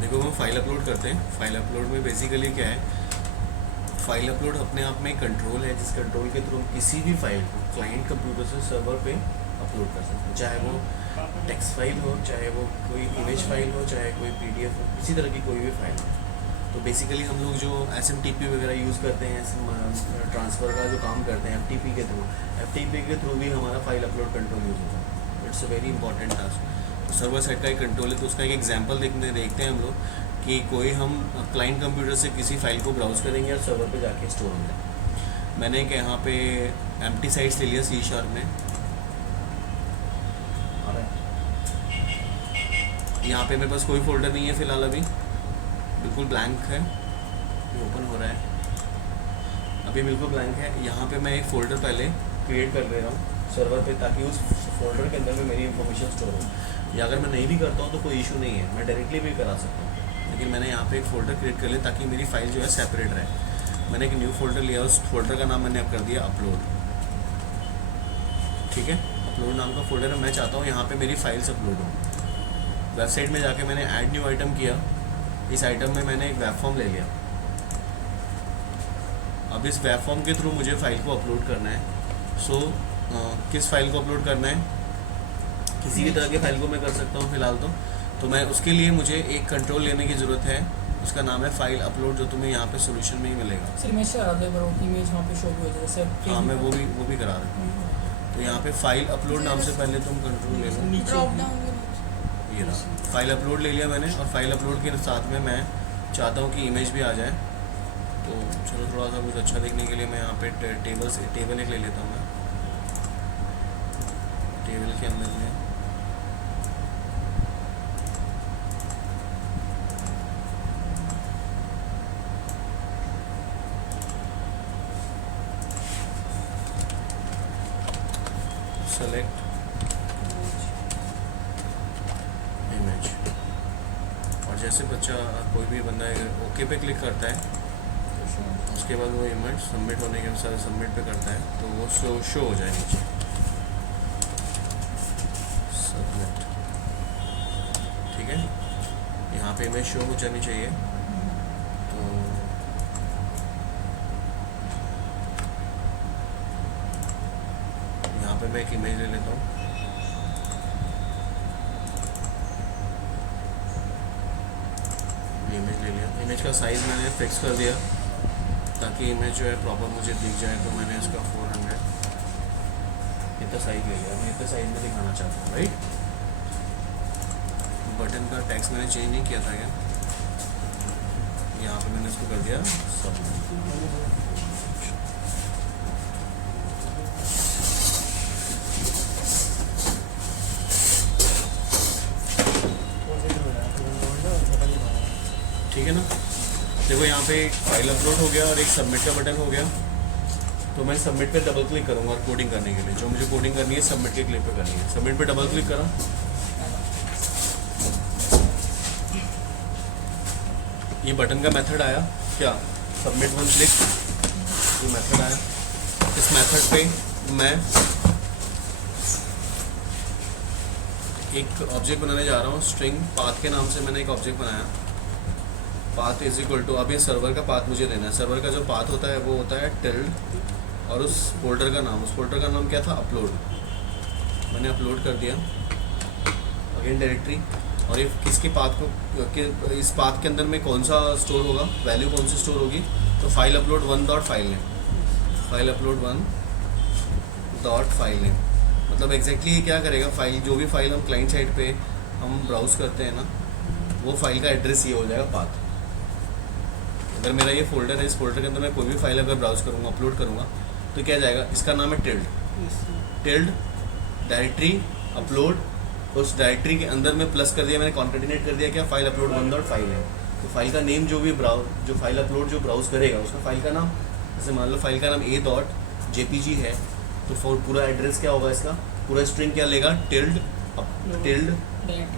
देखो हम file upload करते हैं। फाइल अपलोड में बेसिकली क्या है, फाइल अपलोड अपने आप में कंट्रोल है जिस कंट्रोल के थ्रू हम किसी भी फाइल को क्लाइंट कंप्यूटर से सर्वर पे अपलोड कर सकते हैं, चाहे वो टेक्स्ट फाइल हो, चाहे वो कोई इमेज फाइल हो, चाहे कोई पीडीएफ हो, किसी तरह की कोई भी फाइल हो। तो बेसिकली हम लोग जो एसएमटीपी वगैरह यूज़ करते हैं, ट्रांसफ़र का जो काम करते हैं एफटीपी के थ्रू भी हमारा फाइल अपलोड कंट्रोल यूज़ होता है। It's a very important task. तो सर्वर साइड का एक कंट्रोल है, तो उसका एक एग्जांपल देखते हैं हम लोग कि कोई हम क्लाइंट कंप्यूटर से किसी फाइल को ब्राउज़ करेंगे और सर्वर पे जाके स्टोर हो जाए। मैंने एक यहाँ पे एम्प्टी साइट्स ले लिया C# में। यहाँ पे मेरे पास कोई फोल्डर नहीं है फ़िलहाल, अभी बिल्कुल ब्लैंक है। ये ओपन हो रहा है, अभी बिल्कुल ब्लैंक है। यहाँ पे मैं एक फ़ोल्डर पहले क्रिएट कर दे रहा हूँ सर्वर पे, ताकि उस फोल्डर के अंदर में मेरी इन्फॉर्मेशन स्टोर हो। या अगर मैं नहीं भी करता हूँ तो कोई इशू नहीं है, मैं डायरेक्टली भी करा सकता हूँ, लेकिन मैंने यहाँ पे एक फ़ोल्डर क्रिएट कर लिया ताकि मेरी फाइल जो है सेपरेट रहे। मैंने एक न्यू फोल्डर लिया, उस फोल्डर का नाम मैंने अब कर दिया अपलोड। ठीक है, अपलोड नाम का फोल्डर है। मैं चाहता हूँ यहाँ पर मेरी फाइल्स अपलोड हो। वेबसाइट में जाके मैंने ऐड न्यू आइटम किया। इस आइटम में मैंने एक वेब फॉर्म ले लिया। अब इस वेब फॉर्म के थ्रू मुझे फ़ाइल को अपलोड करना है। किस फाइल को अपलोड करना है, किसी भी तरह के फाइल को मैं कर सकता हूँ फ़िलहाल तो मैं उसके लिए मुझे एक कंट्रोल लेने की ज़रूरत है, उसका नाम है फाइल अपलोड, जो तुम्हें यहाँ पे सोल्यूशन में ही मिलेगा। सर इमेज करा दो, इमेज वहाँ पे शो भी हो जाए जैसे। हाँ, मैं वो भी करा रहा हूँ। तो यहाँ पे फाइल अपलोड नाम से पहले तुम कंट्रोल ले लो। ये रहा, फाइल अपलोड ले लिया मैंने। और फाइल अपलोड के साथ में मैं चाहता हूँ कि इमेज भी आ जाए। तो चलो थोड़ा सा कुछ अच्छा देखने के लिए मैं यहाँ पे टेबल एक ले लेता हूँ। मैं टेबल के अंदर में सेलेक्ट इमेज, और जैसे बच्चा कोई भी बंदा ओके पे क्लिक करता है, उसके बाद वो इमेज सबमिट होने के अनुसार सबमिट पे करता है तो वो शो हो जाए नीचे। सबमिट, ठीक है। यहाँ पे इमेज शो हो जानी चाहिए। तो यहाँ पे मैं एक इमेज ले लेता हूँ। इमेज ले लिया। इमेज का साइज़ मैंने फिक्स कर दिया ताकि इमेज जो है प्रॉपर मुझे दिख जाए। तो मैंने इसका 400 इतना साइज़ ले लिया। मैं इतना साइज़ में दिखाना चाहता हूँ, राइट। बटन का टेक्स्ट मैंने चेंज नहीं किया था क्या, यहाँ पे मैंने इसको कर दिया सब। ठीक है ना। देखो यहाँ पे एक फाइल अपलोड हो गया और एक सबमिट का बटन हो गया। तो मैं सबमिट पे डबल क्लिक करूँगा कोडिंग करने के लिए। जो मुझे कोडिंग करनी है सबमिट के क्लिक पे करनी है। सबमिट पे डबल क्लिक करा, ये बटन का मेथड आया क्या, सबमिट वन क्लिक, ये मेथड आया। इस मेथड पे मैं एक ऑब्जेक्ट बनाने जा रहा हूँ। स्ट्रिंग पाथ के नाम से मैंने एक ऑब्जेक्ट बनाया। पाथ इज इक्वल टू, अब ये सर्वर का पाथ मुझे देना है। सर्वर का जो पाथ होता है वो होता है टिल्ड और उस फोल्डर का नाम, उस फोल्डर का नाम क्या था, अपलोड। मैंने अपलोड कर दिया। अगेन डायरेक्टरी, और ये किसके पाथ को, इस पाथ के अंदर में कौन सा स्टोर होगा, वैल्यू कौन सी स्टोर होगी, तो file upload 1 dot file name. File upload 1 dot file name मतलब एग्जैक्टली क्या करेगा, फाइल जो भी फाइल हम क्लाइंट साइड पे हम ब्राउज़ करते हैं ना, वो फाइल का एड्रेस ये हो जाएगा पाथ। अगर मेरा ये फोल्डर है, इस फोल्डर के अंदर मैं कोई भी फाइल अगर ब्राउज़ करूँगा, अपलोड करूँगा, तो क्या जाएगा, इसका नाम है टिल्ड डायरेक्टरी अपलोड। उस डायरेक्टरी के अंदर में प्लस कर दिया मैंने, कॉन्केटिनेट कर दिया क्या, फाइल अपलोड 1 डॉट फाइल है। तो फाइल का नेम जो भी जो फाइल अपलोड जो ब्राउज़ करेगा उसका फाइल का नाम, जैसे मान लो फाइल का नाम a.jpg है, तो पूरा एड्रेस क्या होगा, इसका पूरा स्ट्रिंग क्या लेगा, tilde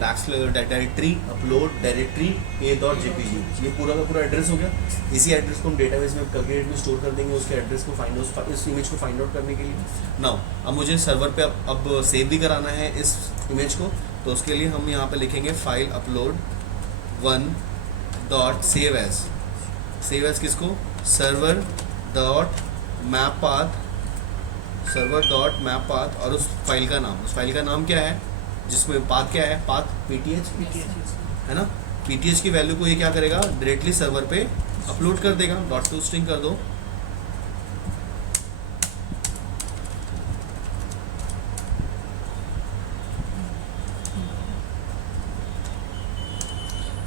directory upload directory a.jpg। ये पूरा का पूरा एड्रेस हो गया। इसी एड्रेस को हम डेटाबेस में कैलकुलेट में स्टोर कर देंगे, उसके एड्रेस को इस इमेज को फाइंड आउट करने के लिए। नाउ अब मुझे सर्वर पे अब सेव भी कराना है इस इमेज को, तो उसके लिए हम यहाँ पे लिखेंगे file upload 1 dot save as किसको, सर्वर डॉट मैप पाथ और उस फाइल का नाम क्या है, जिसमें पाथ क्या है, पाथ pth है ना। pth की वैल्यू को ये क्या करेगा, डायरेक्टली सर्वर पे अपलोड कर देगा। डॉट टू स्ट्रिंग कर दो,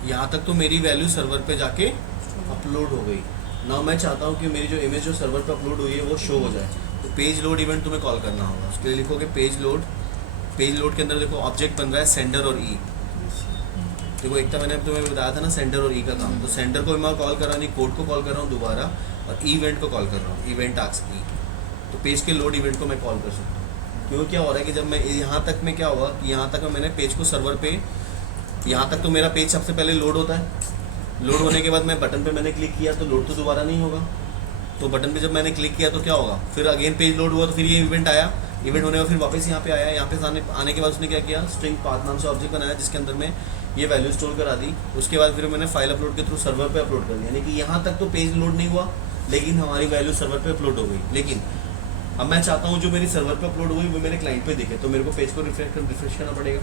यहाँ तक तो मेरी वैल्यू सर्वर पे जाके अपलोड हो गई। ना मैं चाहता हूँ कि मेरी जो इमेज जो सर्वर पे अपलोड हुई है वो शो हो जाए, तो पेज लोड इवेंट तुम्हें कॉल करना होगा। उसके लिए लिखोगे पेज लोड के अंदर देखो ऑब्जेक्ट बन रहा है सेंडर और ई। देखो एक तो मैंने तुम्हें बताया था ना सेंडर और ई का काम, तो सेंडर को मैं कॉल कर रहा नहीं, कोड को कॉल कर रहा हूँ दोबारा, और इवेंट को कॉल कर रहा हूँ, इवेंट टास्क ई। तो पेज के लोड इवेंट को मैं कॉल कर सकता हूँ। क्यों, क्या हो रहा है कि जब मैं यहाँ तक में क्या हुआ कि यहाँ तक मैंने पेज को सर्वर पे, यहाँ तक तो मेरा पेज सबसे पहले लोड होता है। लोड होने के बाद मैं बटन पे मैंने क्लिक किया तो लोड तो दोबारा नहीं होगा। तो बटन पे जब मैंने क्लिक किया तो क्या होगा, फिर अगेन पेज लोड हुआ, तो फिर ये इवेंट आया, इवेंट होने का फिर वापस यहाँ पे आया। यहाँ पे आने के बाद उसने क्या किया, स्ट्रिंग पाथ नाम से ऑब्जेक्ट बनाया जिसके अंदर में ये वैल्यू स्टोर करा दी। उसके बाद फिर मैंने फाइल अपलोड के थ्रू सर्वर पे अपलोड कर दिया, यानी कि यहाँ तक तो पेज लोड नहीं हुआ, लेकिन हमारी वैल्यू सर्वर पे अपलोड हो गई। लेकिन अब मैं चाहता हूँ जो मेरी सर्वर पे अपलोड हुई वो मेरे क्लाइंट पे दिखे, तो मेरे को पेज को रिफ्रेश करना पड़ेगा,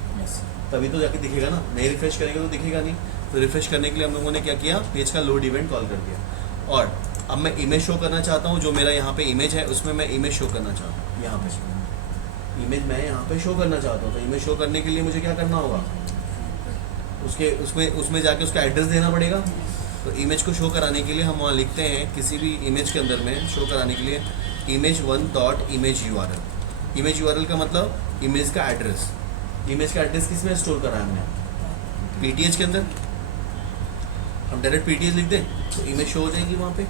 तभी तो जाके दिखेगा ना। नहीं रिफ्रेश करेंगे तो दिखेगा नहीं। तो रिफ्रेश करने के लिए हम लोगों ने क्या किया, पेज का लोड इवेंट कॉल कर दिया। और अब मैं इमेज शो करना चाहता हूँ, जो मेरा यहाँ पे इमेज है उसमें मैं इमेज शो करना चाहता हूँ। यहाँ पे इमेज मैं यहाँ पे शो करना चाहता हूँ, तो इमेज शो करने के लिए मुझे क्या करना होगा, उसमें जाके उसका एड्रेस देना पड़ेगा। तो इमेज को शो कराने के लिए हम वहाँ लिखते हैं, किसी भी इमेज के अंदर में शो कराने के लिए image1 dot image URL। Image URL का मतलब इमेज का एड्रेस। इमेज का एड्रेस किस में स्टोर करा है हमने, pth के अंदर। हम डायरेक्ट pth लिख दें तो इमेज शो हो जाएगी वहाँ पे।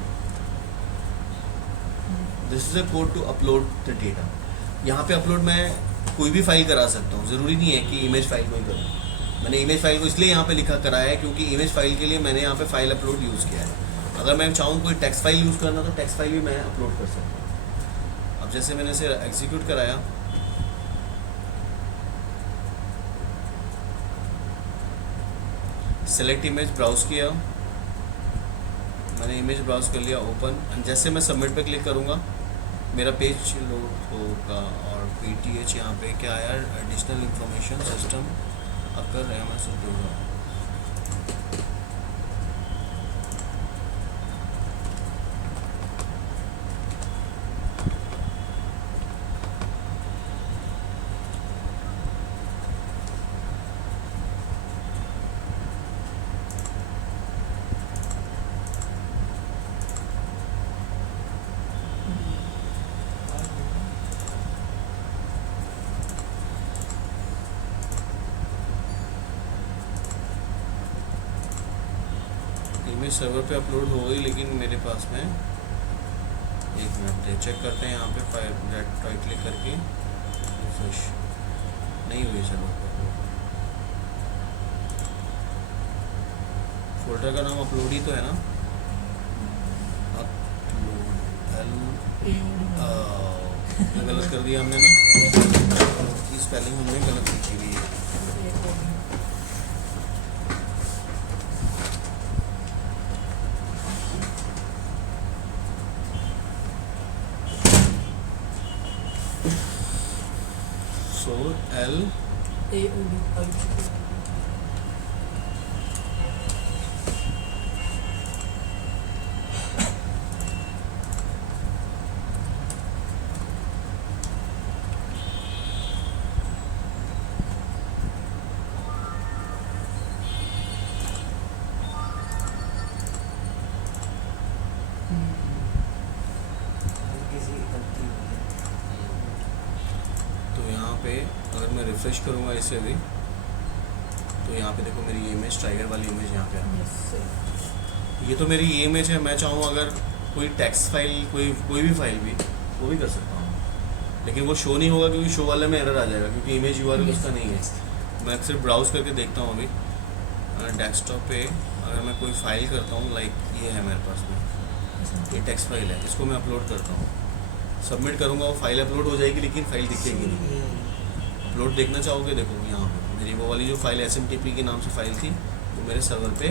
This is a code to upload the data. यहाँ पे अपलोड मैं कोई भी फाइल करा सकता हूँ, ज़रूरी नहीं है कि इमेज फाइल को ही करूँ। मैंने इमेज फाइल को इसलिए यहाँ पे लिखा कराया है क्योंकि इमेज फाइल के लिए मैंने यहाँ पे फाइल अपलोड यूज़ किया है। अगर मैं चाहूँ कोई टेक्स्ट फाइल यूज़ करना तो टेक्स्ट फाइल भी मैं अपलोड कर सकता हूँ। अब जैसे मैंने इसे एग्जीक्यूट कराया, सेलेक्ट इमेज ब्राउज किया, मैंने इमेज ब्राउज कर लिया, ओपन। जैसे मैं सबमिट पे क्लिक करूँगा मेरा पेज लोड होगा, और pth यहाँ पे क्या आया, एडिशनल इंफॉर्मेशन सिस्टम अगर MS होगा। इमेज सर्वर पे अपलोड हो गई, लेकिन मेरे पास में, एक मिनट चेक करते हैं यहाँ पे, फाइल राइट क्लिक करके रिफ्रेश नहीं हुई सर्वर पे अपलोड। फोल्डर का नाम अपलोड ही तो है ना, अपलोड गलत कर दिया हमने ना, इसकी स्पेलिंग हमने गलत लिखी हुई है। So L पे अगर मैं रिफ्रेश करूँगा इसे भी, तो यहाँ पे देखो मेरी इमेज, टाइगर वाली इमेज यहाँ पे है। ये तो मेरी ये इमेज है। मैं चाहूँ अगर कोई टेक्स्ट फाइल, कोई भी फाइल भी, वो भी कर सकता हूँ, लेकिन वो शो नहीं होगा क्योंकि शो वाले में एरर आ जाएगा, क्योंकि इमेज URL उसका नहीं है। मैं सिर्फ ब्राउज करके देखता हूँ अभी डेस्कटॉप पे। अगर मैं कोई फाइल करता हूँ, लाइक ये है मेरे पास में, ये टेक्स्ट फाइल है, इसको मैं अपलोड करता हूँ, सबमिट करूँगा, वो फाइल अपलोड हो जाएगी, लेकिन फाइल दिखेगी नहीं। अपलोड देखना चाहोगे, देखो यहाँ पे मेरी वो वाली जो फाइल SMTP के नाम से फाइल थी वो मेरे सर्वर पे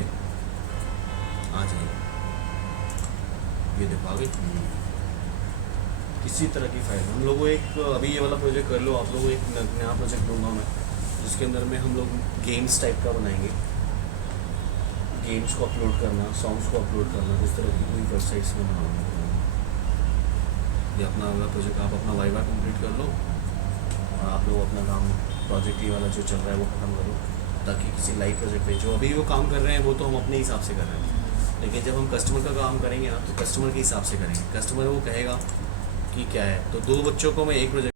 आ जाइए, ये देखो आ गई किसी तरह की फाइल। हम लोग को एक अभी ये वाला प्रोजेक्ट कर लो, आप लोगों को एक नया प्रोजेक्ट दूंगा मैं, जिसके अंदर में हम लोग गेम्स टाइप का बनाएंगे। गेम्स को अपलोड करना, सॉन्ग्स को अपलोड करना, इस तरह की कोई वेबसाइट्स में बनाऊंगा। ये अपना वाला प्रोजेक्ट आप अपना वाइवा कंप्लीट कर लो और आप लोग अपना काम प्रोजेक्ट ये वाला जो चल रहा है वो ख़त्म करो, ताकि किसी लाइव प्रोजेक्ट पे जो अभी वो काम कर रहे हैं वो तो हम अपने हिसाब से कर रहे हैं, लेकिन जब हम कस्टमर का काम करेंगे ना तो कस्टमर के हिसाब से करेंगे। कस्टमर वो कहेगा कि क्या है, तो 2 बच्चों को मैं एक प्रोजेक्ट